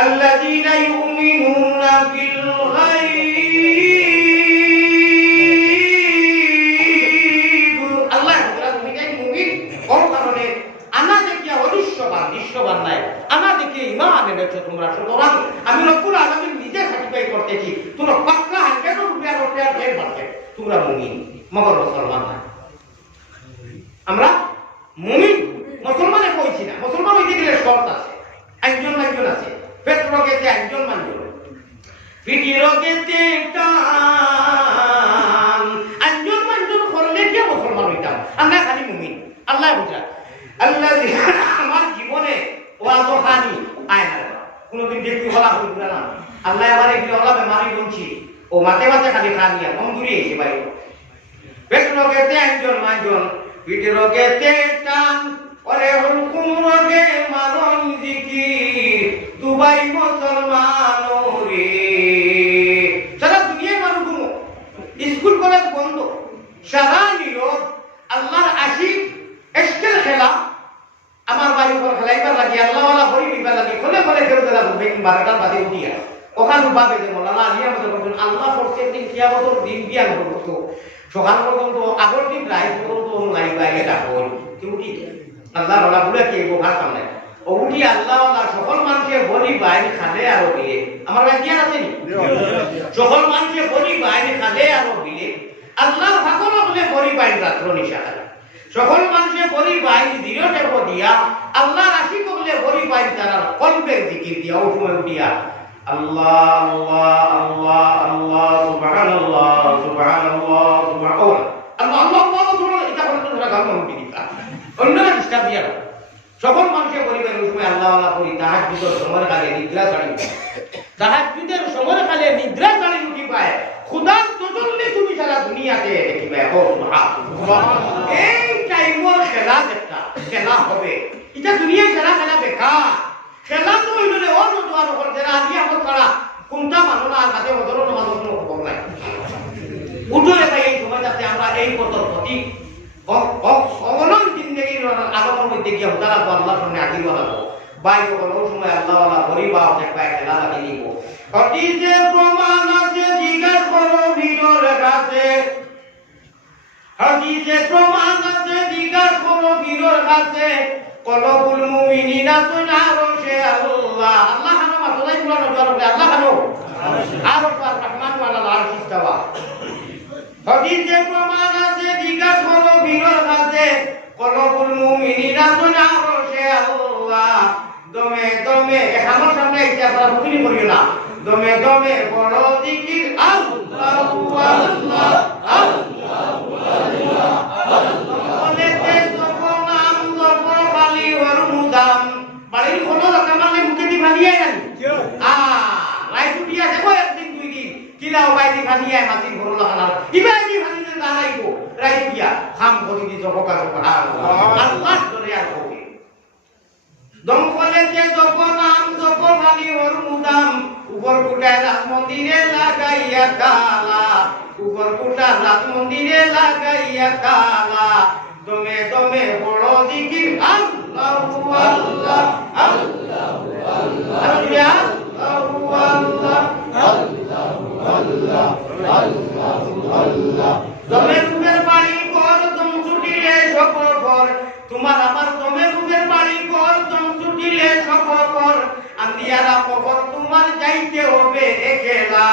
আল্লাযীনা ইউমিনুনা বিল গায়ব। আল্লাহ তাআলা দুনিয়ায় মুমিন কোন কারণে আনা দেখিয়া নিঃস্ববান নাই, আনা দেখিয়ে ঈমান এনেছো তোমরা। সুতরাং আমি রব্বুল আলামিন নিজে সার্টিফাই করতেছি তোমরা পাক্কা 100% তোমরা মুমিন, মগর মুসলমান না। আমরা মুমিন মুসলমানে কইছি না, মুসলমান হইতে গেলে শর্ত আছে, একজন আছে, পেট রোগেতে একজন মানুষ, পিঠি রোগেতে টান, একজন মানুষ করলে কি মুসলমান হইতাম, আমরা খালি মুমিন। আল্লাহ বুঝা আল্লাহ আমার জীবনে ওয়াজ খানি আয় না, কোনদিন দেখি হলা হইল না। আল্লাহ আবার এগুলো হলা বেমারি বলছি ও মাঝে মাঝে খালি খানি কম দূরে এসে বাইরে। পেট রোগেতে একজন মানুষ, পিঠ রোগেতে টান, ওরে হুকুম রোগে মারণ জিকির, দুবাই মুসলমান রে। সারা দুনিয়ার মানুষ স্কুল কলেজ বন্ধ, সারা নীরব, আল্লাহর আশিক এস্কেল খেলা। আমার বাড়ি উপর খেলাইবার লাগি আল্লাহওয়ালা বড়ি দিবার লাগি খোলে খোলে কেউ দেলা বলবে 12টার বাদে উঠিয়া ওখানে ভাবে যে মোলানা আলিয়া মধ্যে বলছেন আল্লাহ প্রত্যেক দিন কিয়ামতের দিন বিয়ান করতো সকাল পর্যন্ত আগের দিন রাত পর্যন্ত লাইভ বাইরে ডাকল উঠি আল্লাহ ওলা বলে কি ভাগ পান নাই ও উঠি আল্লাহওয়ালা সকল মানুষকে বলি বাইরে খালে আরো দিলে। আমার ভাই জ্ঞান আছে নি? সকল মানুষকে বলি বাইরে খালে আরো দিলে। আল্লাহ সকল বলে বলি বাইরে রাত্র নিশা খালে, সকল মানুষের বলি বাইরে দৃঢ় টেপ দিয়া আল্লাহ রাশি করলে বলি বাইরে তারা কলবের দিকে দিয়া ও সময় উঠিয়া আল্লাহ আল্লাহ আল্লাহ আল্লাহ সুবহানাল্লাহ সুবহানাল্লাহ সুবহানাল্লাহ আল্লাহ আল্লাহ আল্লাহ এটা বলতে তোমরা গান উঠি দিতা অন্যরা ডিস্টার্ব দিয়া সকল মানুষের পরিবার ওই সময় আল্লাহ আল্লাহ করি তাহাজ্জুদের সময় কালে নিদ্রা ছাড়ি, তাহাজ্জুদের সময় কালে নিদ্রা ছাড়ি উঠি পায় খুদার তজল্লি তুমি সারা দুনিয়াতে দেখিবে। এই টাইমর খেলা একটা খেলা হবে, এটা দুনিয়ায় খেলা খেলা বেকার। খেলা তো হইল রে ও নজওয়ান হল যারা আজি আমার ছাড়া কোনটা মানো না আর তাতে ওদের নামাজ কোনো খবর নাই। উঠলে ভাই এই সময় যাতে আমরা এই পথের প্রতি অবলম্বন জিন্দগির আগমন মধ্যে গিয়ে হতে লাগবো, আল্লাহর সামনে আগিয়ে বানাবো। বাই কোনো সময় আল্লাহওয়ালা হরিবা দেখবা খেলা লাগিয়ে নিব। অতীতে প্রমাণ আছে জিজ্ঞাসা করো ভিড়র কাছে, হাদিসে প্রমাণ আছে জিজ্ঞাসা করো ভিড়র কাছে, কলবুল মুমিনিনা তুনারশে আল্লাহ। আল্লাহ হানো মাতলাই কুরআন জবাবে আল্লাহ হানো আর রহমান ওয়ালা আরশ ইস্তাওয়া। হাদিসে প্রমাণ আছে জিজ্ঞাসা করো ভিড়র কাছে, কলবুল মুমিনিনা তুনারশে আল্লাহ। দমে দমে আমার সামনে এসে আপনারা বুঝিনি করিও না, দমে দমে বড় জিকির আল্লাহু আল্লাহ আল্লাহু আল্লাহ আল্লাহ। বলেতে যখন নাম জপ খালি ওর মুদাম বাড়ির কোনো রকমালে মুখে দি ভালিয়ে গেল রাইট উঠিয়া দেখো একদিন দুই দিন কিলাও বাইদি ভালিয়ে মাটি ঘর লাগানা ইবাইদি ভালিয়ে দাঁড়াইবো রাইট উঠিয়া খাম করি দি জপকা আল্লাহ ধরে আর হবে। দম বলেছে যখন নাম জপ খালি ওর মুদাম, উপর কোটা রাত মন্দিরে লাগাইয়া তালা, উপর কোটা রাত মন্দিরে লাগাইয়া তালা। দমে দমে বড় জিকির আল্লাহু আল্লাহ আল্লাহু আল্লাহ আল্লাহু আল্লাহ আল্লাহু আল্লাহ আল্লাহু আল্লাহ। দমে রূপের বাড়ি ঘর দম ছুটিলে সকর, তোমার আমার দমে রূপের বাড়ি ঘর দম ছুটিলে সকর। আন্দিয়ারা কবর তোমার যাইতে হবে একলা,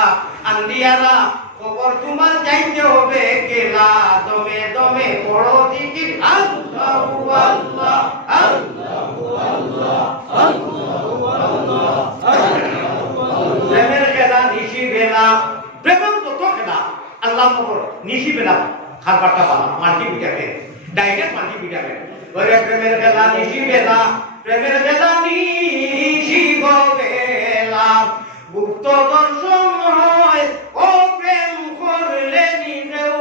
আন্দিয়ারা কবর তোমার যাইতে হবে একলা। দমে দমে বড় জিকির আল্লাহু আল্লাহ আল্লাহু আল্লাহ আল্লাহু আল্লাহ। প্রেমের খেলা নিশি বেলা, প্রেমের যত খেলা আল্লাহ কবর নিশি বেলা খাবারটা পালা multi vitamin direct multi vitamin. ওরে প্রেমের খেলা নিশি বেলা, প্রেমের খেলা নিশি বেলা। গুপ্ত দর্শন হয় ও প্রেম করলে নিজেও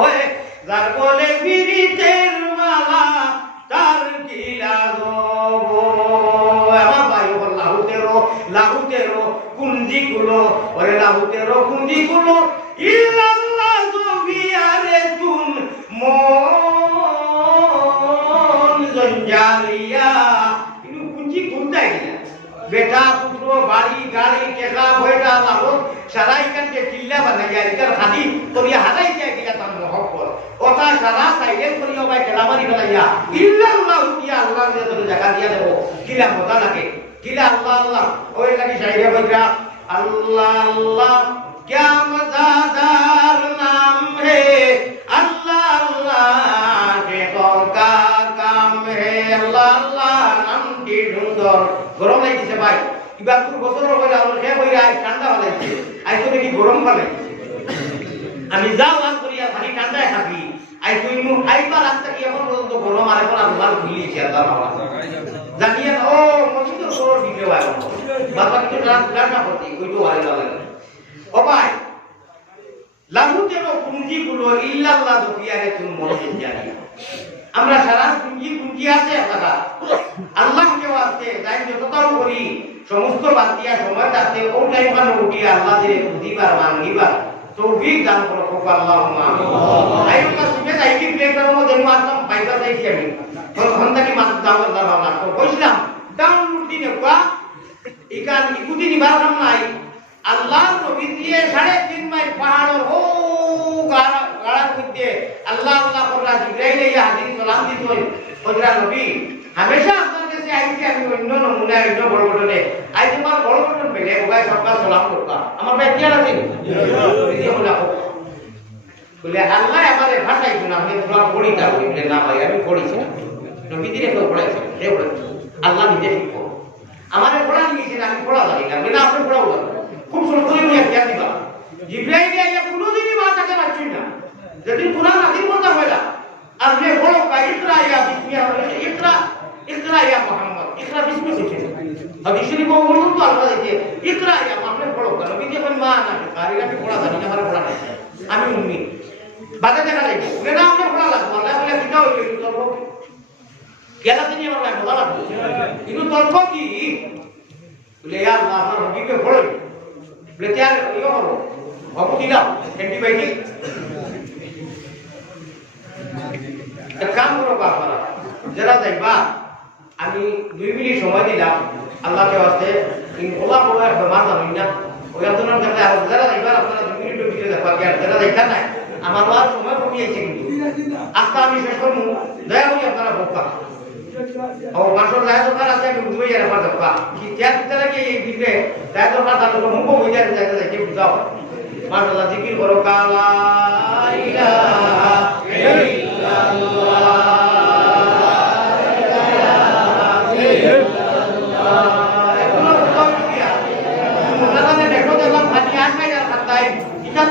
হয়, যার বলে বিরিতের মালা তার কি লাগব। আমার ভাই বল লাহুতেরও কুঞ্জি গুলো, ওরে লাহুতেরও কুঞ্জি গুলো ইল্লাল্লাহ জবিয়ারে তুন মন জঞ্জালিয়া। কিন্তু কুঞ্জি খুলতে বেটা পুত্র বাড়ি গাড়ি টেকা বইটা লাগো সারা এখানকে কিল্লা বানাইয়া এখান খালি করিয়া হারাই যায় কিনা তার মহব্বত ওটা সারা সাইলেন্ট করিয়া ভাই খেলামারি ফেলাইয়া ইল্লাল্লাহ উঠিয়া আল্লাহ জায়গা দিয়া দেবো কিলা মজা লাগে কিলা আল্লাহ আল্লাহ ওই লাগি সাইডে বইরা আল্লাহ আল্লাহ क्या मज़ेदार नाम है अल्लाह अल्लाह के का काम है अल्लाह अल्लाह नाम की सुंदर गरम লাগিছে ভাই এবার পুরো বছর হয়ে গেল সে হই আই ঠান্ডা হলাইছে আই তো দেখি গরম হলাইছে আমি যাও আজ করিয়া খালি ঠান্ডায় থাকি আই তুই মু আইবার রাস্তা কি এখন পর্যন্ত গরম আর এখন আল্লাহ ভুলিয়েছে আল্লাহ জানিয়ে ও মসজিদের সর দিতে হয় বাবা কি রান্না করতে ওইটো আই লাগে ও ভাই লাহুতের পুঞ্জিগুলো ইল্লাল্লাহ দুনিয়ারে তুমি মসজিদ জানি আমরা সারা পুঞ্জি আছে আপনারা আল্লাহকে ওয়াস্তে যাই যতটাও করি সমস্ত বাতিয়া সময় তাতে ও টাইম মানে উঠি আল্লাহ দিয়ে দিবার মানগিবার তৌফিক দান করো আল্লাহুম্মা আমিন আইকা সুবে আইকি প্লে করো মধ্যে মাসম পাইবা যাইছি আমি হন্দাকি মাস দাওয়ার দাওয়া তো কইছিলাম ডাউনলোড দিনে বা ইকান ইকুদি নিবার নাম নাই আল্লাহ নবী দিয়ে 3.5 মাইল পাহাড়ের ও গাড়ার মধ্যে আল্লাহ আল্লাহ করা জিবরাইল এই হাদিস সালাম দিত হযরত নবী हमेशा আপনার কাছে আইছি আমি অন্য নমুনা অন্য বড় বড় নে আই তোমার বড় বড় মেলে ওগায় সবকা সালাম করবা আমার ভাই কি আছে ভিডিও বলা বলে আল্লাহ আমারে ভাষাই শুনা আমি পুরো পড়িতা বলে না ভাই আমি পড়িছি না নবী দিয়ে কেউ পড়াইছে সে পড়াইছে আল্লাহ নিজে ঠিক করে আমারে পড়া নিয়েছেন আমি পড়া জানি না বলে আপনি পড়াও খুব সুন্দর নিয়ে জ্ঞান দিবা জিবরাইল আইয়া কোনোদিনই মাথাকে বাঁচুই না যেদিন কুরআন নাযিল করতে হয় না আপনি বড় কাইতরা ইয়া বিসমিল্লাহ ইকরা ইকরা ইয়া মুহাম্মদ ইকরা বিসমিল্লাহ হাদিস শরীফ বলুন তো আল্লাহ দিতে ইকরা ইয়া আপনি বড় কেন বিজে কোন মা না কারিরা কি পড়া জানি না আমার পড়া নাই আমি উম্মি বাদে দেখা যাবে না আপনি পড়া লাগবে আল্লাহ বলে কিটা হইল তর্ক কেলা তিনি আমার বলা লাগবে কিন্তু তর্ক কি বলে ইয়া আল্লাহ আমার নবীকে পড়ো বলে তার ইয়া করো বাবু দিলাম অ্যান্টিবায়োটিক এক কাম করো বাবা যারা যাইবা আমি 2 মিনিট সময় দিলাম আল্লাহকে ওয়াস্তে ইন ওলা বড় একটা মাথা হই না ওই আপনারা যারা যারা যাইবা আপনারা 2 মিনিটের ভিতরে দেখবা কি আর যারা যাইতা না আমার আর সময় কমিয়েছে কিন্তু আজকে আমি শেষ করব দয়া করে আপনারা বক্কা ও মাসর দয়া দরকার আছে আমি বুঝাই আর আমার দেখবা কি ত্যাগ তারা কি এই ভিতরে দয়া দরকার তাহলে তো মুখ হয়ে যায় যাইতে যাইতে বুঝাও মাশাআল্লাহ জিকির করো কালা ইলাহা ইল্লাল্লাহ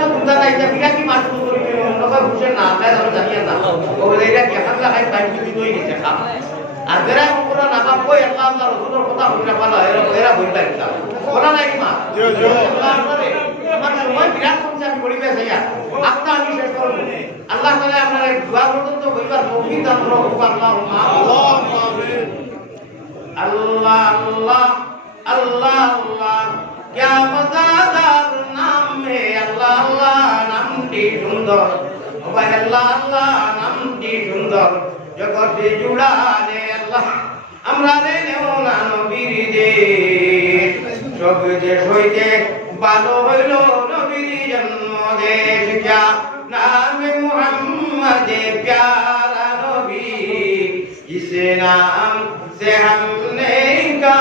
তো বুঝা যায় যে বিরাকি মাছ করি নবা বুঝে না তাই আমরা জানি না ও এরা কি হামলা খাই পাই কি হই গেছে খা আর যারা কোরআন না কই আল্লাহ আল্লাহ রাসূলের কথা বইরা পালা এরা বইলা কিতাব কোরআন নাই মা জি জি আমার সময় বিরাট কমছে আমি পড়িবে যাইয়া আত্মা আমি শেষ করব আল্লাহ তাআলা আপনার দোয়া করতেন তো বইবার তৌফিক দান করো আল্লাহুম্মা আমিন আল্লাহ আল্লাহ আল্লাহ আল্লাহ क्या मज़ेदार नाम है अल्लाह अल्लाह नामটি সুন্দর ও ভাই আল্লাহ আল্লাহ নামটি সুন্দর জগতে জুড়ালে আল্লাহ আমরা রে নেও না নবীর দেশ সব দেশ হইতে ভালো হইল নবীর জন্ম দেশ যা নামে মুহাম্মদ प्यारा नबी जिस नाम से हमने का